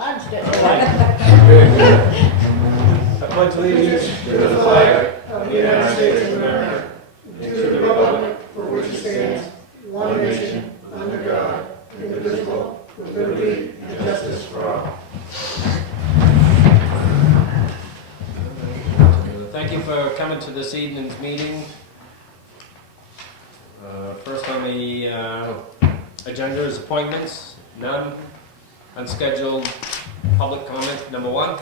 Mine's dead. I pledge allegiance to the flag of the United States of America, and to the republic for which it stands, one nation, under God, indivisible, with liberty and justice for all. Thank you for coming to this evening's meeting. First on the agenda is appointments. None. Unscheduled public comment, number one.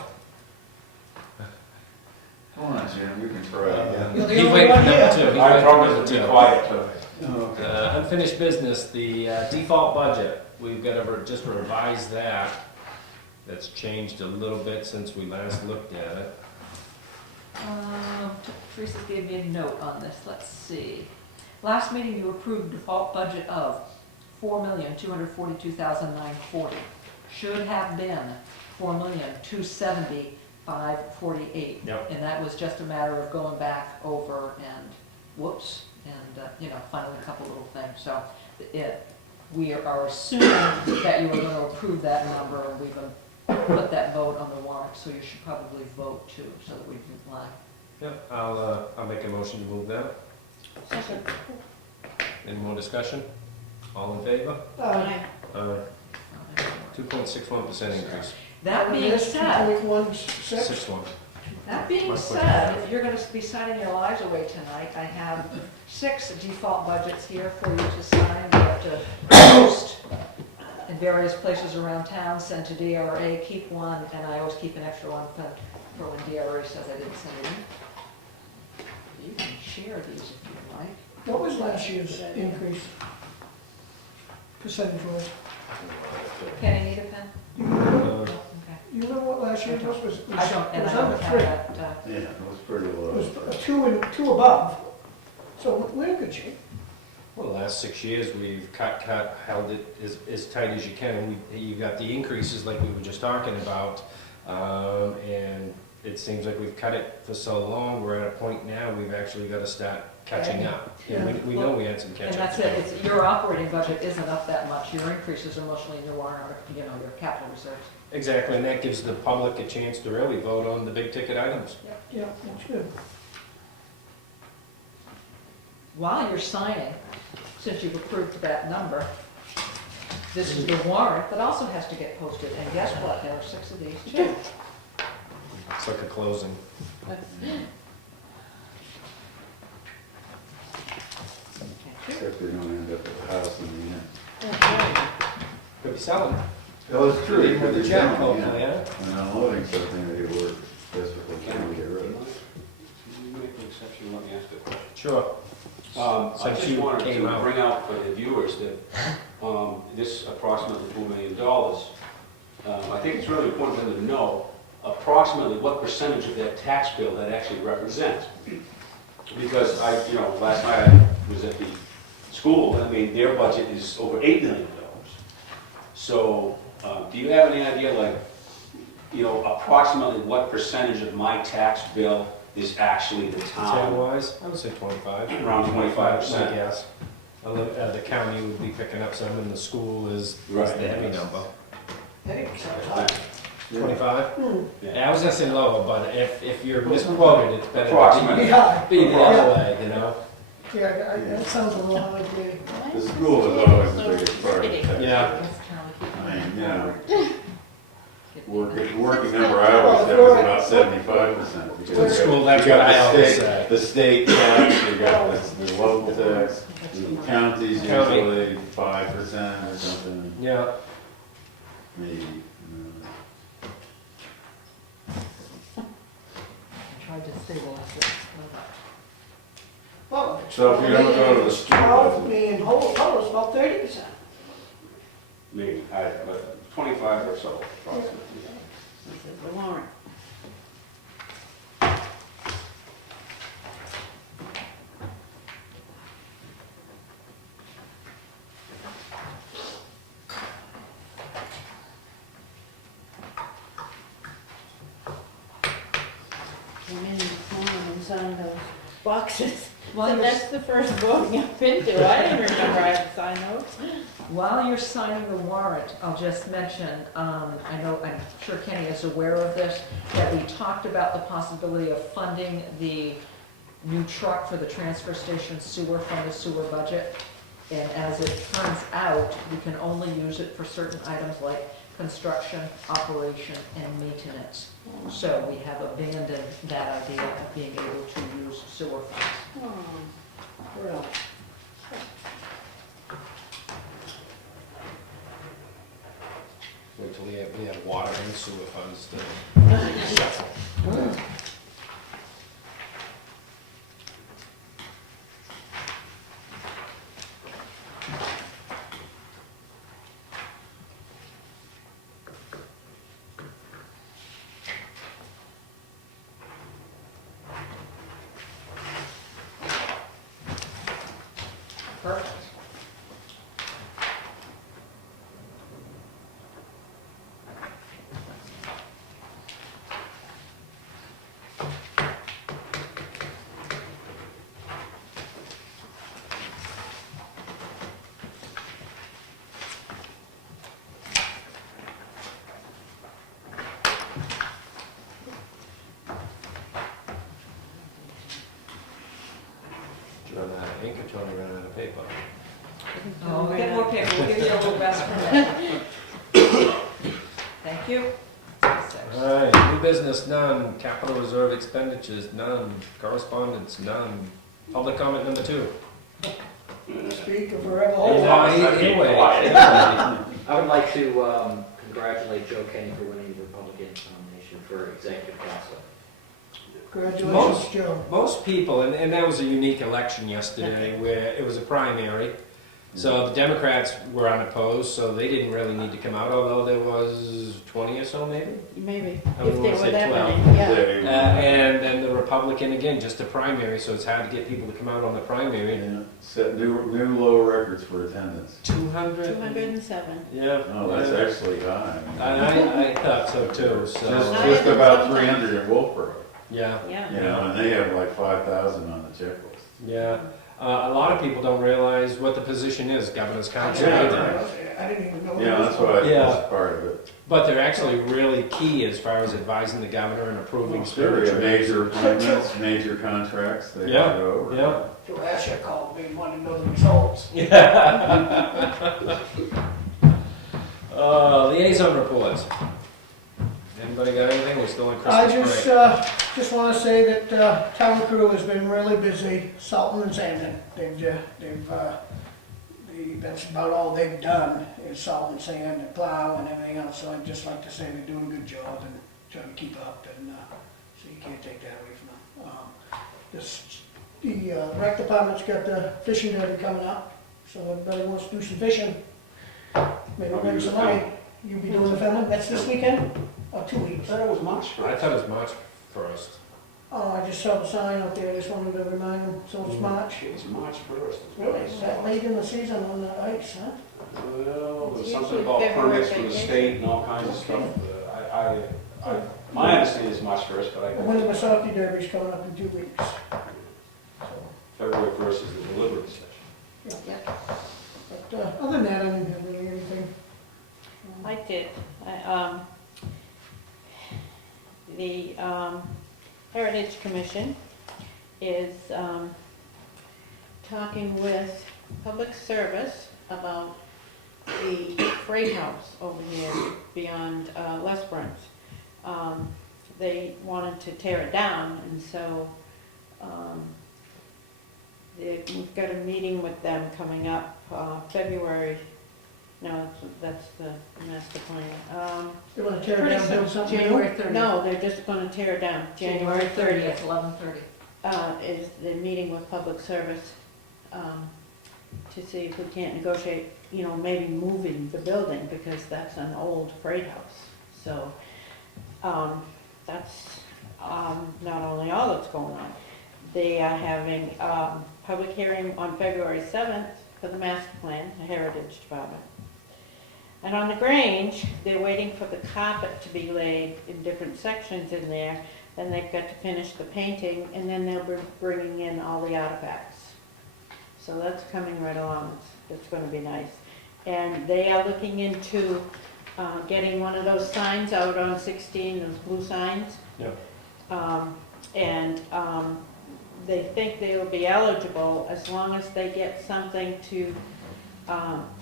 Hold on, Jim, you can try again. He's waiting for number two. He's I waiting for promise number to be two. quiet today. Unfinished business, the default budget. We've got to just revise that. That's changed a little bit since we last looked at it. Teresa gave me a note on this, let's see. Last meeting you approved default budget of $4,242,940. Should have been $4,270,548. Yep. And that was just a matter of going back over and whoops, and finding a couple little things. So we are assuming that you are going to approve that number, and we've put that vote on the warrant, so you should probably vote too, so that we can lie. Yeah, I'll make a motion to move that. Second. Any more discussion? All in favor? 2.61% increase. That being said, 6.1. that being said, if you're going to be signing your lives away tonight, I have 6 default budgets here for you to sign. You have to post in various places around town, send to DRA, keep one, and I always keep an extra one for when DRA says I didn't send it in. You can share these if you like. What was last year's increase? Percentage-wise? Kenny, need a pen? Okay. You know what last year's was? I don't, and It was I don't under have 3. that. Yeah, it was pretty It low. was a 2 and 2 above. So we're in good shape. Well, the last 6 years, we've held it as tight as you can. And you got the increases like we were just talking about. And it seems like we've cut it for so long, we're at a point now, we've actually got to start catching up. And we know we had some catch And up. that's it, your operating budget isn't up that much, your increases are mostly in your warrant, your capital reserves. Exactly, and that gives the public a chance to really vote on the big ticket items. Yeah, that's good. While you're signing, since you've approved that number, this is your warrant that also has to get posted, and guess what, there are 6 of these too. It's like a closing. Except they don't end up at the house in the end. Could be selling. Oh, it's true. Even with the They check, don't, hopefully, yeah. yeah? When unloading something, they work desperately trying to get rid of it. Can you make an exception, let me ask a question? Sure. I Since just you wanted came to out. bring out for the viewers that this approximately $4 million, I think it's really important for them to know approximately what percentage of that tax bill that actually represents. Because last night I was at the school, and I mean, their budget is over $8 million. So, do you have any idea, approximately what percentage of my tax bill is actually the town? Town-wise, I would say 25. Around 25%. Yes. The county would be picking up some, and the school is the heavy number. Hey, so 25? Yeah. Yeah, I was gonna say lower, but if you're misquoted, it's better to Approximately. yeah, be the other way, you know? yeah, that sounds a little high to me. The school is always the biggest part of the tax. Yeah. I mean, working number I always said was about 75%. because The school, that's you got what I the always state- say. The state tax, you got the local tax, the counties County. usually 5% or something, Yeah. maybe. I tried to stabilize it. Well, So if you don't go to the street 12 million whole, total is about 30%. Maybe, but 25 or so, approximately. This is the warrant. Came in this morning and signed those boxes. Well, So you're that's the first voting I've been to. I didn't remember I had to sign those. While you're signing the warrant, I'll just mention, I'm sure Kenny is aware of this, that we talked about the possibility of funding the new truck for the transfer station sewer from the sewer budget. And as it turns out, we can only use it for certain items like construction, operation, and maintenance. So we have abandoned that idea of being able to use sewer funds. Oh, well, Wait till we have water and sewer funds to shuffle. Perfect. Run out of ink or Tony run out of paper? Oh, we'll get more paper, we'll give you a little rest from that. Thank you. All right, new business, none. Capital reserve expenditures, none. Correspondence, none. Public comment number 2. Speak or forever Oh, hold. anyway. I would like to congratulate Joe Kenny for winning the Republican nomination for executive council. Congratulations, Joe. Most people, and that was a unique election yesterday where it was a primary. So the Democrats were unopposed, so they didn't really need to come out, although there was 20 or so maybe. maybe, I if would they say were that 12. many, yeah. And then the Republican, again, just a primary, so it's hard to get people to come out on the primary. Yeah, set new low records for attendance. 200? 207. Yeah. Oh, that's actually high. I thought so too, Just, so, just about 300 in Wolfboro, yeah, Yeah. you know, and they have like 5,000 on the checklist. yeah. A lot of people don't realize what the position is, governor's council. Yeah. I didn't even know. Yeah, that's why Yeah. that's part of it. But they're actually really key as far as advising the governor and approving There are spiritual. major appointments, major contracts, they Yeah, have to go over. yeah. Joe Asher called me, wanted to know the results. Liaison reports. Anybody got anything? We're still in I Christmas break. just want to say that town crew has been really busy salting and sanding. That's about all they've done is salt and sand and plow and everything else. So I'd just like to say they're doing a good job and trying to keep up, and so you can't take that away from them. The rec department's got the fishing derby coming up, so everybody wants to do some fishing. Maybe win some money. You'll be doing the filming. That's this weekend or 2 weeks. I thought it was March I 1st. thought it was March 1st. Oh, I just saw the sign out there, I just wanted to remind them, so it's March. It was March 1st. Really, it's that late in the season on the ice, huh? Well, there was It's something usually about February permits from the vacation. state and all kinds of stuff. My understanding is March 1st, but The Winter Wasaki Derby's coming up in 2 weeks. February 1st is the deliberative session. Yeah. But other than that, I didn't have really anything. I did. The Heritage Commission is talking with Public Service about the freight house over here beyond Les Burns. They wanted to tear it down, and so we've got a meeting with them coming up February. No, that's the master plan. They want to tear it down, build something new? January 30th. No, they're just gonna tear it down. January 30th 11:30. is the meeting with Public Service to see if we can't negotiate, maybe moving the building, because that's an old freight house. So that's not only all that's going on. They are having public hearing on February 7th for the master plan, the Heritage Department. And on the Grange, they're waiting for the carpet to be laid in different sections in there. Then they've got to finish the painting, and then they'll be bringing in all the artifacts. So that's coming right along. It's going to be nice. And they are looking into getting one of those signs out on 16, those blue signs. Yep. And they think they will be eligible as long as they get something to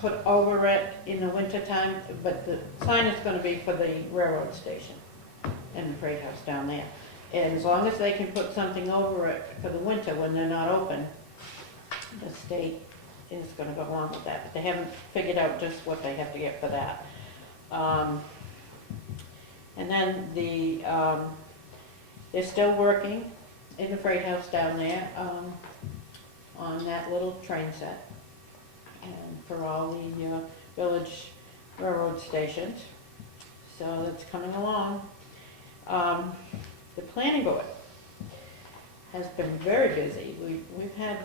put over it in the wintertime. But the sign is going to be for the railroad station and the freight house down there. And as long as they can put something over it for the winter when they're not open, the state is going to go along with that. But they haven't figured out just what they have to get for that. And then they're still working in the freight house down there on that little train set and for all the village railroad stations. So that's coming along. The planning board has been very busy. We've had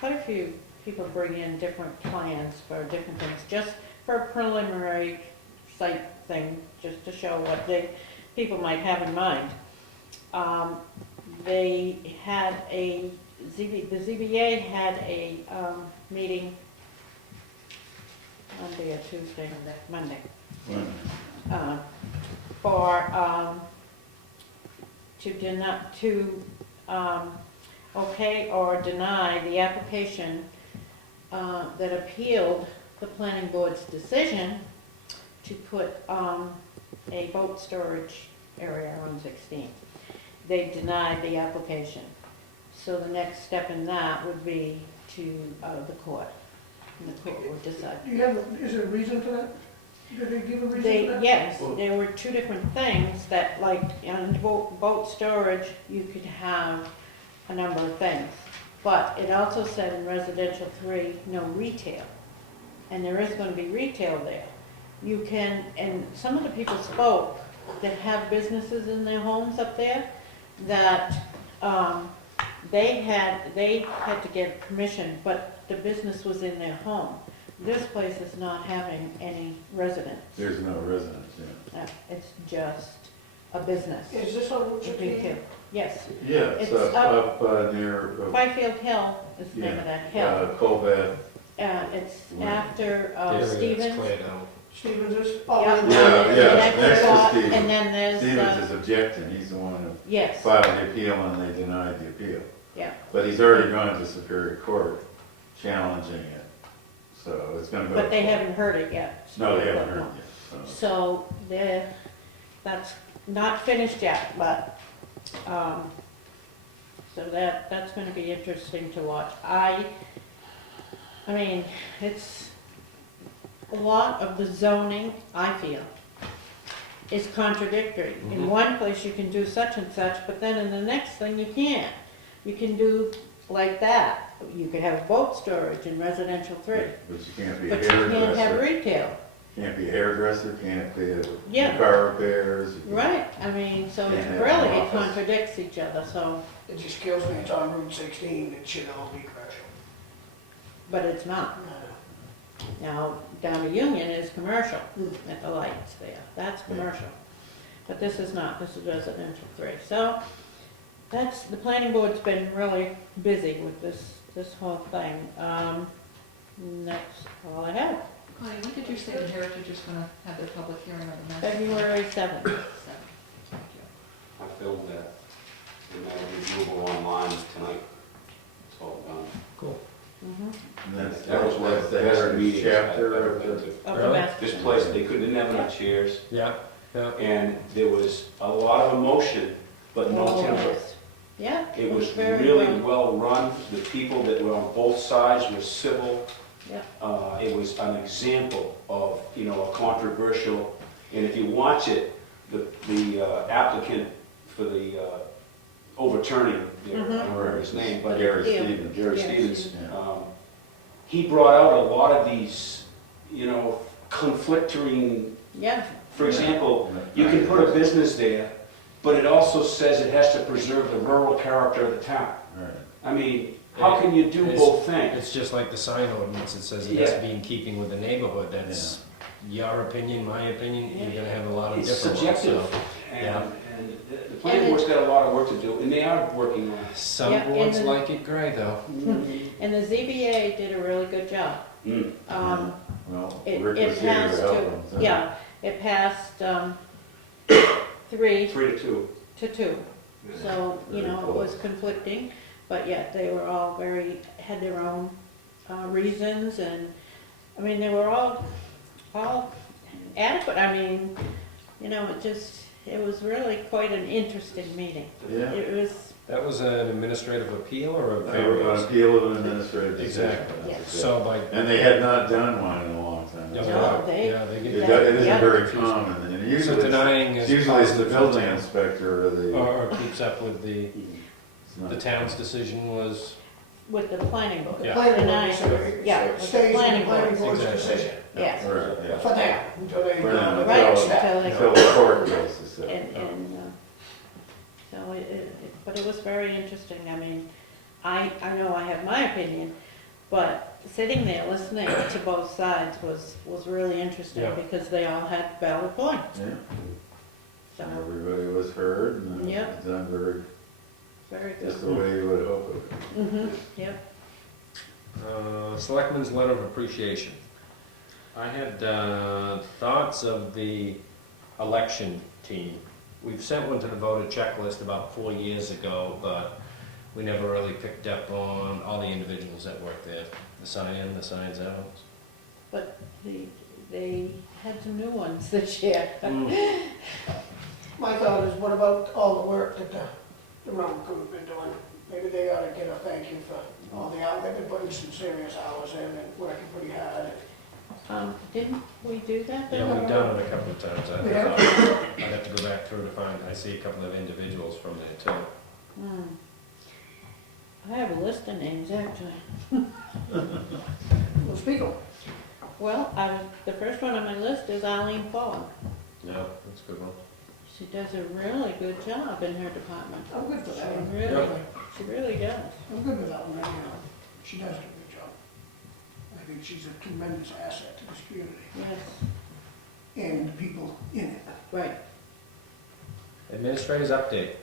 quite a few people bring in different plans for different things, just for a preliminary site thing, just to show what people might have in mind. They had the ZBA had a meeting Monday or Tuesday, Monday, for to okay or deny the application that appealed the planning board's decision to put a boat storage area on 16. They denied the application. So the next step in that would be to the court. And the court would decide. Is there a reason for that? Did they give a reason for that? Yes, there were two different things that, like, on boat storage, you could have a number of things. But it also said in residential 3, no retail. And there is going to be retail there. You can, and some of the people spoke that have businesses in their homes up there, that they had to get permission, but the business was in their home. This place is not having any residents. There's no residence, yeah. It's just a business. Is this on Route 16? Yes. Yeah, It's it's up- up near, Whitefield Hill is the name of that hill. Colbeth. It's after Area that's Stevens. cleared out. Stevens is? Yeah, Yeah, next next to spot, Stevens. and then there's, Stevens is objecting, he's the one who yes, filed the appeal and they denied the appeal. yeah. But he's already gone to Superior Court challenging it, so it's gonna go. But they haven't heard it yet. No, they haven't heard it yet, so. So that's not finished yet, but, so that's gonna be interesting to watch. I mean, it's, a lot of the zoning, I feel, is contradictory. In Mhm. one place you can do such and such, but then in the next thing you can't. You can do like that. You could have boat storage in residential 3, But you can't be a but you can't have hairdresser, retail. can't be a hairdresser, can't be Yeah. a car repairs. you can't- Right, I mean, so Can't it's have really, an it office. contradicts each other, so, It just kills me, it's on Route 16, it should all be commercial. but it's not. Now, down to Union is commercial, at the lights there, that's commercial. But this is not, this is residential 3. So, the planning board's been really busy with this whole thing. That's all I have. Connie, when did you say the Heritage is gonna have their public hearing on the master? February 7th. Thank you. I filled that, and that will be viewable online tonight. It's all done. Cool. Mhm. And that's, That was one that's of the the best heritage meetings I've chapter ever of been the. to. Of the Really? master. This place, they couldn't have enough chairs, Yeah, yeah. and there was a lot of emotion, but no Oh, temper. yes. Yeah. It was very really well. well run, the people that were on both sides were civil. Yep. It was an example of, a controversial, and if you watch it, the applicant for the overturning, I don't remember his name, but Gary Yeah. Stevens. Gary Yeah. Stevens, Yeah. he brought out a lot of these, conflicting, Yeah, for example, you can put a business there, but it also says it has to preserve the rural character of the town. Right. I mean, how can you do It's- both things? It's just like the sign ordinance, it says it has to be in keeping with the neighborhood, that's your opinion, my opinion, you're gonna have a lot of It's different ones, so. subjective, yeah. and the planning board's got a lot of work to do, and they are working on it. Some Yeah, boards and- like it gray though. and the ZBA did a really good job. Mm. Well, It Rick was here passed to help to, him. so- yeah, it passed 3 3 to 2. to 2. So, you Very know, it was close. conflicting, but yet they were all had their own reasons, and, I mean, they were all adequate. I mean, you know, it was really quite an interesting meeting. Yeah. It was, That was an administrative appeal or a They were variance? on appeal of an administrative decision. Exactly. Yeah. That's it. So by, And they had not done one in a long time. Yeah, No, they- yeah, they It get, Yeah. isn't very common, and so usually, it's denying is. usually it's the positive building for the inspector or town. the. Or keeps up with the it's not- town's decision was, with the planning board. The Yeah. planning And I- board, so yeah, it with the stays in the planning planning board. board's Exactly. decision. Yes. Right, yeah. For them, until they. For them, Right, until- until they- Until the court goes to say. And so but it was very interesting. I mean, I know I have my opinion, but sitting there listening to both sides was really interesting Yeah. because they all had valid points. Yeah, So, and everybody was heard and Yep. it's done very, very just good. the way you would hope it. Mm-hmm, yep. Selectmen's letter of appreciation. I had thoughts of the election team. We've sent one to the voter checklist about 4 years ago, but we never really picked up on all the individuals that work there. The sign in, the signs out. But they had some new ones this year. My thought is, what about all the work that the road crew have been doing? Maybe they ought to get a thank you for all the hours, they've been putting some serious hours in and working pretty hard. Didn't we do that? Yeah, we've done it a couple of times. Yeah. I'd have to go back through to find, I see a couple of individuals from there too. Hmm. I have a list of names, actually. Well, speak of, Well, the first one on my list is Eileen Fogg. Yeah, that's a good one. She does a really good job in her department. I'm good for She that one. really does. I'm good with that one, she does do a good job. I think she's a tremendous asset to this community Yes, and the people in it. right. Administrator's update.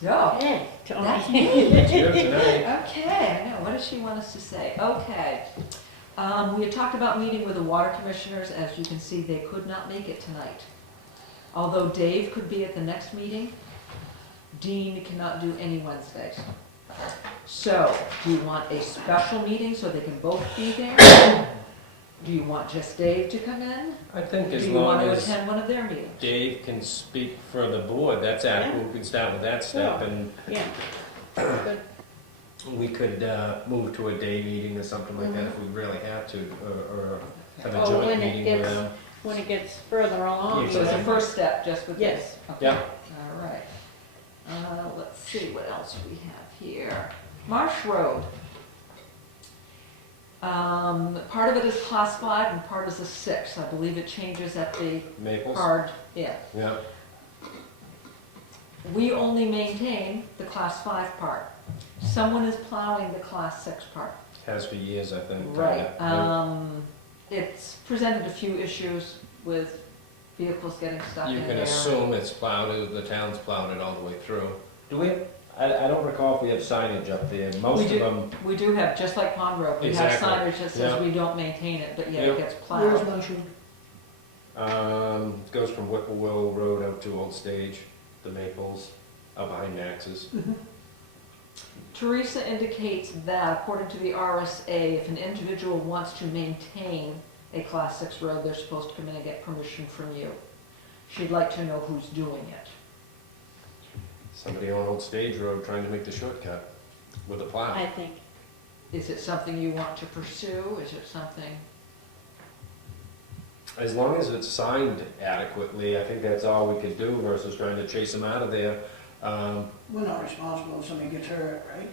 Yeah. Hey, That's Tony. It's you tonight. Okay, I know, what does she want us to say? Okay. We had talked about meeting with the water commissioners. As you can see, they could not make it tonight. Although Dave could be at the next meeting, Dean cannot do any Wednesdays. So, do you want a special meeting so they can both be there? Do you want just Dave to come in? I think Do as you want long to as attend one of their meetings? Dave can speak for the board, that's adequate. We can start with that step Sure. and Yeah, good. we could move to a day meeting or something like that if we really had to, or have a Oh, joint when it meeting with gets- them. When it gets further along. So it's a then- first step, just with this? Yes. Okay. Yeah. All right. Let's see what else we have here. Marsh Road. Part of it is class 5 and part is a 6. I believe it changes at the Maples? card, yeah. Yeah, We only maintain the class 5 part. Someone is plowing the class 6 part. has for years, I think. Right. Yeah. It's presented a few issues with vehicles getting stuck in You there. can assume it's plowed, the town's plowed it all the way through. Do we, I don't recall if we have signage up there. Most We of do. them, We do have, just like Pond Road, we have Exactly. signage that says Yeah. we don't maintain it, but yet Yeah. it gets Where's plowed. Mushroom? goes from Whipplewell Road out to Old Stage, the Maples, out behind Max's. Teresa indicates that according to the RSA, if an individual wants to maintain a class 6 road, they're supposed to come in and get permission from you. She'd like to know who's doing it. Somebody on Old Stage Road trying to make the shortcut with a plow. I think. Is it something you want to pursue? Is it something? As long as it's signed adequately, I think that's all we could do versus trying to chase them out of there. We're not responsible if somebody gets hurt, right?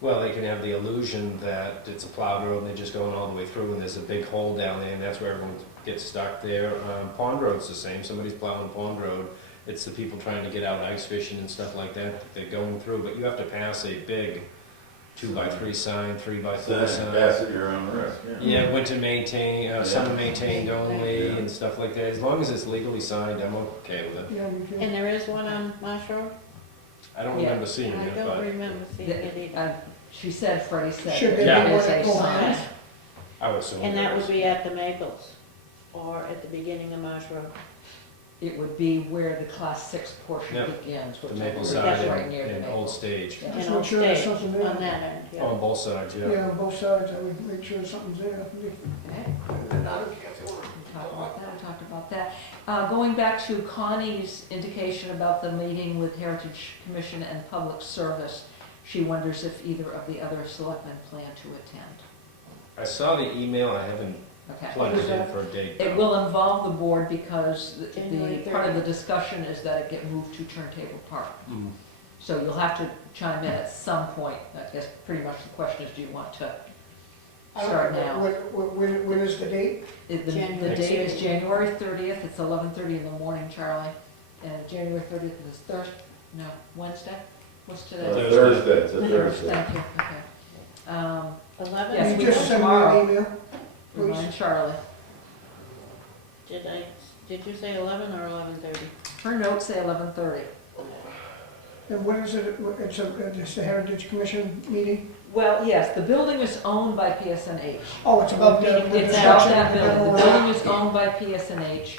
Well, they can have the illusion that it's a plowed road and they're just going all the way through and there's a big hole down there and that's where everyone gets stuck there. Pond Road's the same, somebody's plowing Pond Road. It's the people trying to get out ice fishing and stuff like that, they're going through, but you have to pass a big 2x3 sign, 3x4 So sign. pass at your own risk, yeah. Yeah, winter maintain, summer maintained only Yeah. and stuff like that. As long as it's legally signed, I'm okay with it. Yeah, we can. And there is one on Marsh Road? I don't Yeah. remember seeing I it, don't but remember seeing it either. She said, Freddie said. Should that there be there one is at a Comeau? sign. I would assume. And there that is. would be at the Maples, or at the beginning of Marsh Road. It would be where the class 6 portion Yep. begins, which The I Maple believe side is right near the and Maple. Old Stage. Yeah. Just And make sure there's stage something there. on that end, Oh, yeah. on both sides, yeah. Yeah, on both sides, I would make sure something's there. Okay. And I don't care if they want We talked about that. Going back to Connie's indication about the meeting with Heritage Commission and Public Service, she wonders if either of the other selectmen plan to attend. I saw the email, I haven't Okay. plugged it in for a date. It will involve the board because January the, part of the 30th. discussion is that it get moved to Turntable Park. Mm. So you'll have to chime in at some point. I guess pretty much the question is, do you want to I don't start know, now? when is the date? The January date is 30th. January 30th, it's 11:30 in the morning, Charlie. And January 30th is Thursday, no, Wednesday? What's today? Thursday, it's a Thursday. Thank you, okay. 11? Yes, You we just can send me tomorrow. an email, please. Remind Charlie. Did you say 11 or 11:30? Her notes say 11:30. And when is it, it's the Heritage Commission meeting? Well, yes, the building is owned by PSNH. Oh, it's about the It's about construction. that building. The and building all is owned by PSNH.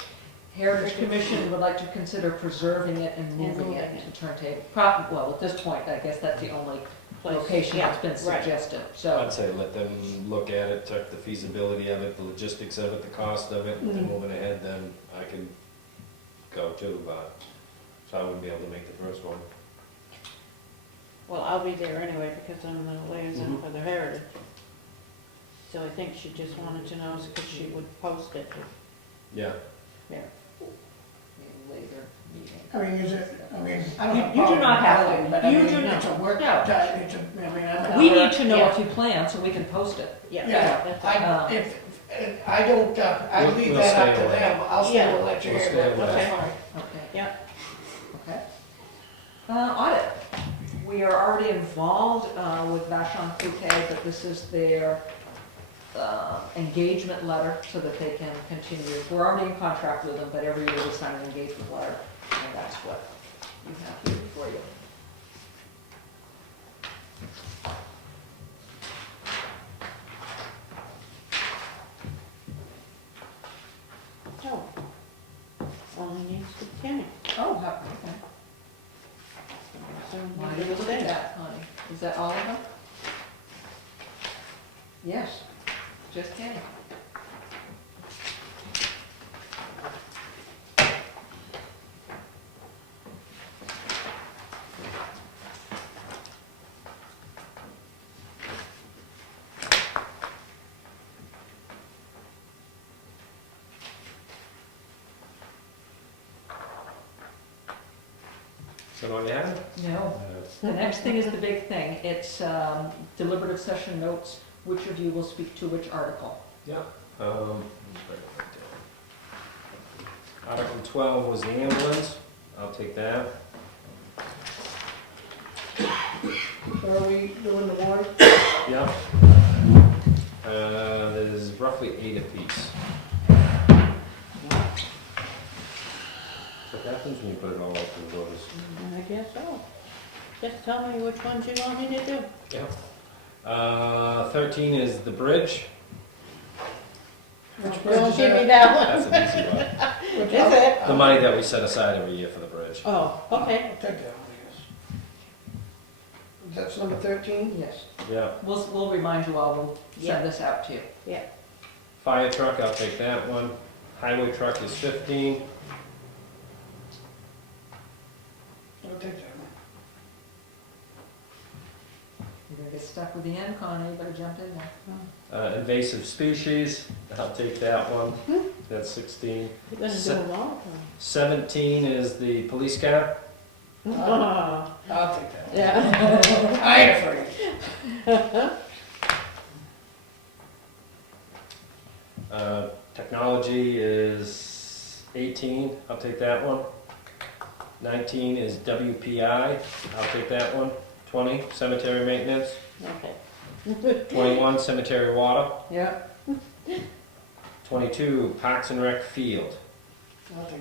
Heritage Commission would like to consider preserving it and moving it to Turntable. Well, at this point, I guess that's the only Place. location Yeah, that's been right. suggested, so. I'd say let them look at it, check the feasibility of it, the logistics of it, the cost of it, and then moving ahead, then I can go too, but, so I wouldn't be able to make the first one. Well, I'll be there anyway because I'm the liaison Mhm. for the Heritage. So I think she just wanted to know because she would post it. Yeah. Later meeting. I mean, is it, I mean, I don't You- have a you do problem not with have to. building, but I You mean, do not. it's a work No. time, it's a, I mean, I'm. We need to know Yeah. if you plan, so we can post it. Yeah. Yeah, that's I, if, I don't, I We'll- leave we'll that up stay to away. them, I'll Yeah. still let you We'll hear stay that, away. that's fine. Okay. Yeah. Okay. Audit. We are already involved with Vashon Fouquet, but this is their engagement letter so that they can continue. We're already in contract with them, but every year we sign an engagement letter, and that's what you have here before you. Oh. Only needs to be Kenny. Oh, okay. So Why we'll do you just look at say- that, honey? Is that all of them? Yes, just Kenny. Is that all you have? No. The next thing is the big thing. It's deliberative session notes. Which of you will speak to which article? Yeah. Article 12 was the ambulance, I'll take that. So are we doing the warrant? Yeah. There's roughly 8 apiece. What happens when you put it all up in the voters? I guess so. Just tell me which ones you want me to do. Yeah. 13 is the bridge. Which bridge Don't is give me that? that one. That's an easy one. Which- Is it? The money that we set aside every year for the bridge. Oh, okay. I'll take that one, I guess. That's number 13? Yes. Yeah. We'll remind you all. We'll Yeah. send this out to you. Fire truck, I'll take that one. Highway truck is 15. I'll take that one. You're gonna get stuck with the end, Connie. You better jump in there. Invasive species, I'll take that one. That's 16. You're gonna do Se- them all? 17 is the police car. Oh, I'll take that one. yeah. I ain't afraid. Technology is 18, I'll take that one. 19 is WPI, I'll take that one. 20, cemetery maintenance. Okay. 21, cemetery water. Yeah. 22, Parks and Rec field. I'll take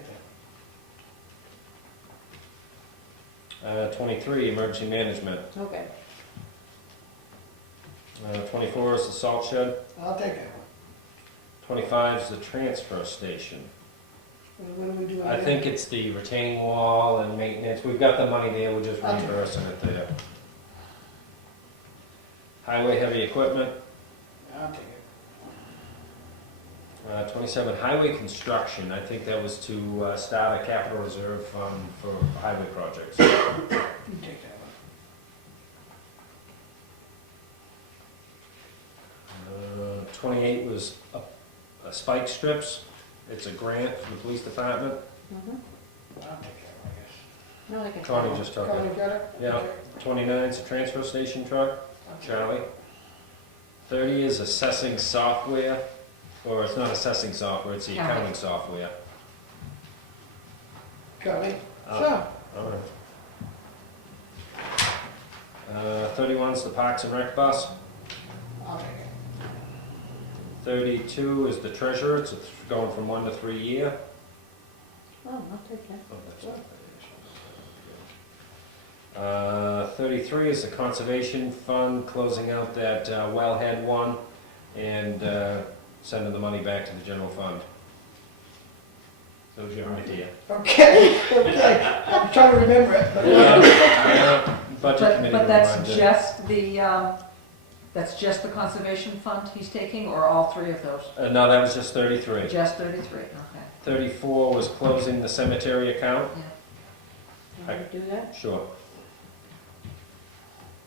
that. 23, emergency management. Okay. 24 is the salt shed. I'll take that one. 25 is the transfer station. What are we doing I there? think it's the retaining wall and maintenance. We've got the money there, we're just reimbursing it there. Highway heavy equipment. I'll take it. 27, highway construction. I think that was to start a capital reserve fund for highway projects. You take that one. 28 was spike strips. It's a grant for the police department. Mhm. I'll take that one, I guess. No, they can. Connie just took Connie it. got it? Yeah. Okay. 29 is a transfer station truck. Charlie. 30 is assessing software, or it's not assessing software, it's the Accounting. accounting software. Connie? Uh, Sure. All right. 31 is the Parks and Rec bus. I'll take it. 32 is the treasurer, it's going from 1 to 3 year. Oh, I'll take that. Oh, that's not 33 is the conservation fund, closing out that wellhead one and sending the money back to the general fund. That was your idea. Okay, okay. I'm trying to remember it, but. Budget committee. But that's reminded. just the conservation fund he's taking, or all three of those? No, that was just 33. Just 33, okay. 34 was closing the cemetery account. You want to do that? Sure.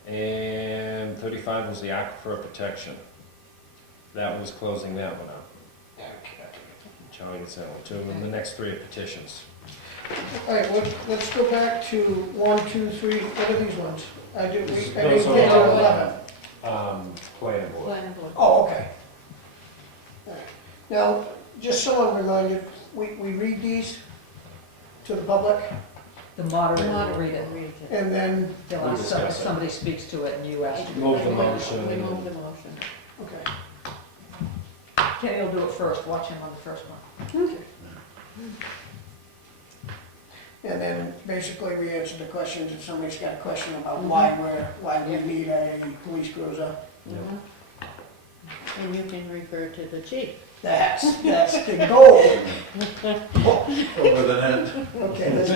And 35 was the aquifer protection. That was closing that one out. Charlie gets that one too, and the next three are petitions. All right, let's go back to 1, 2, 3, what are these ones? I didn't Those get are to all, 11. Planning board. Planning board. Oh, okay. All right. Now, just so I'm reminded, we read these to the public, The moderator will read it. Reads it. and then, They'll We'll ask discuss it. somebody speaks to it and you ask. Move the motion. We move the motion. okay. Kenny will do it first, watch him on the first one. And then basically we answer the questions if somebody's got a question about why we need a police cruiser. Yeah. Mhm. And you can refer to the chief. That's the goal. Over the net. Okay, that's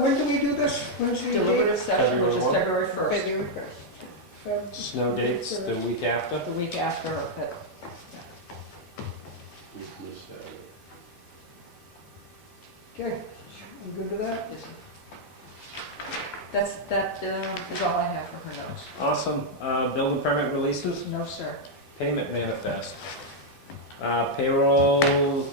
when do we do this? When's the date? Deliberative session, which is February February 1st, February 1st. Feb- Snow dates the week after. the week after. Okay, I'm good with that? That is all I have for her notes. Awesome. Building permit releases, No, sir. payment manifest. Payroll number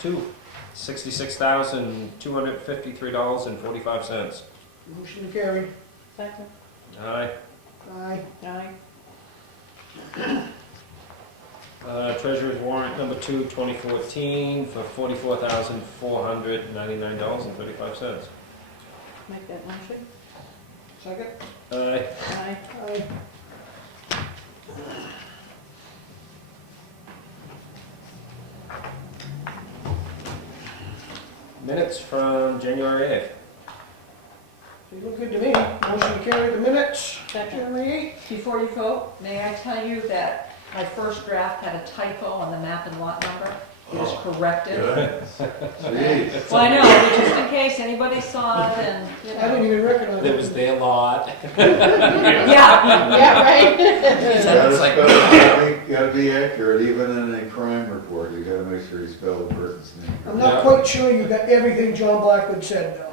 2, $66,253.45. Motion to carry. Second. Aye. Aye. Aye. Treasurer's warrant number 2, 2014 for $44,499.35. Make that motion. Second? Aye. Aye. Aye. Minutes from January 8th. They look good to me. Motion to carry the minutes. Second. January Before you vote, may I tell you that my first draft had a typo on the map and lot number? It is corrected. Good. Jeez. Well, I know, but just in case anybody saw it and, you 8th. I didn't know. even recognize it. That was their lot. Yeah, Yeah, right? You gotta be accurate, even in a crime report, you gotta make sure you spell the person's name. I'm not quite sure you got everything John Blackwood said, though.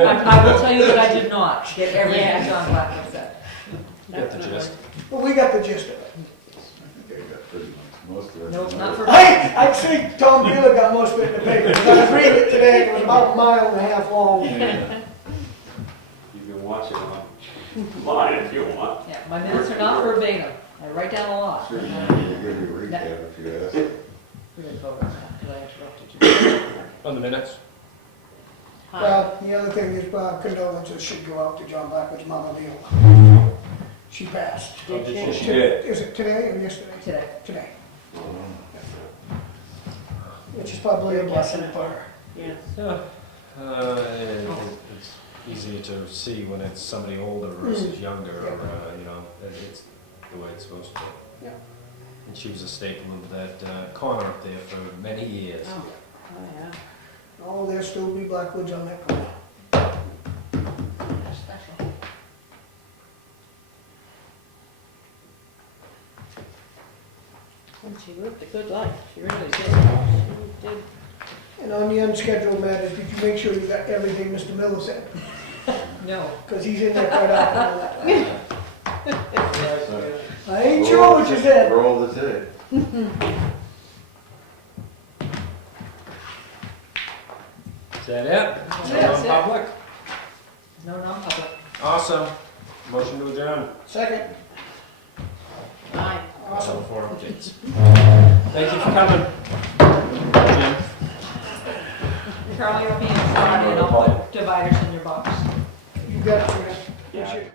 I will tell you that I did not get everything Yeah. John Blackwood said. Get the gist. But we got the gist of it. I think I got pretty much most of it. Nope, not for. I think Tom Wheeler got most of it in the paper. 'Cause I was reading it today, it was about a mile and a half long. Yeah. You can watch it on mine if you want. Yeah, my minutes are not verbatim. I write down a lot. Sure, you can give you a recap if you ask. We didn't vote on that, because I interrupted you. On the minutes? Aye. Well, the other thing is condolences should go out to John Blackwood's mother, Neil. She passed. Oh, did Did you? She did. Is it today or yesterday? Today. Today. Which is probably a blessing for her. Yes. It's easier to see when it's somebody older versus younger, or, it's the way it's supposed to be. And she was a staple of that corner up there for many years. Oh, yeah. Oh, there'll still be Blackwoods on that corner. That's special. And she lived a good life, she really did. She did. And on the unscheduled matters, did you make sure you got everything Mr. Miller said? No. Because he's in there quite often. So, I ain't sure what you said. Roll the tape. Is that it? That's it. Non-public? No non-public. Awesome. Motion to adjourn. Second. Aye. Awesome. 4 updates. Thank you for coming. Jim. Charlie, you're being sorry, and I'll put dividers in your box. You got it, Fran. Appreciate it.